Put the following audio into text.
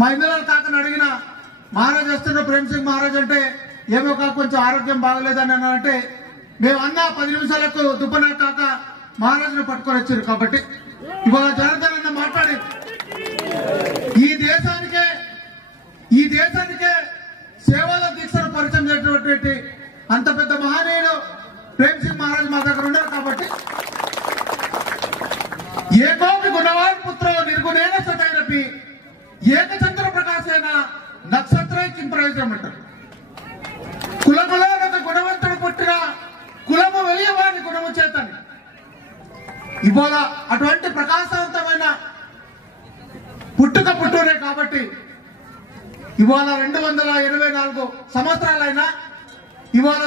మా ఇందులో కాకని అడిగిన మహారాజ్ వస్తున్న ప్రేమ్ సింగ్ మహారాజ్ అంటే ఏమో కాక కొంచెం ఆరోగ్యం బాగలేదని అంటే మేము అన్న 10 నిమిషాలకు దుబ్బన కాక మహారాజును పట్టుకొని వచ్చారు. కాబట్టి ఇవాళ జనార్దన్ అన్న మాట్లాడి ఈ దేశానికే సేవల దీక్షను పరిచయం చేసినటువంటి అంత పెద్ద మహనీయుడు ప్రేమ్ సింగ్ మహారాజ్ మా దగ్గర ఉన్నారు. కాబట్టి ఏకోపి గుణవాన్ పుత్ర నిర్గుణేన సతైరపి ఏకచంద్ర ప్రకాశేన నక్షత్ర కింప్రయోజనం అంటారు. కులములో ఒక గుణవంతుడు పుట్టిన కులము వెలియవాని గుణము చేతని ఇవాళ అటువంటి ప్రకాశవంతమైన పుట్టురే. కాబట్టి ఇవాళ 284 సంవత్సరాలైనా ఇవాళ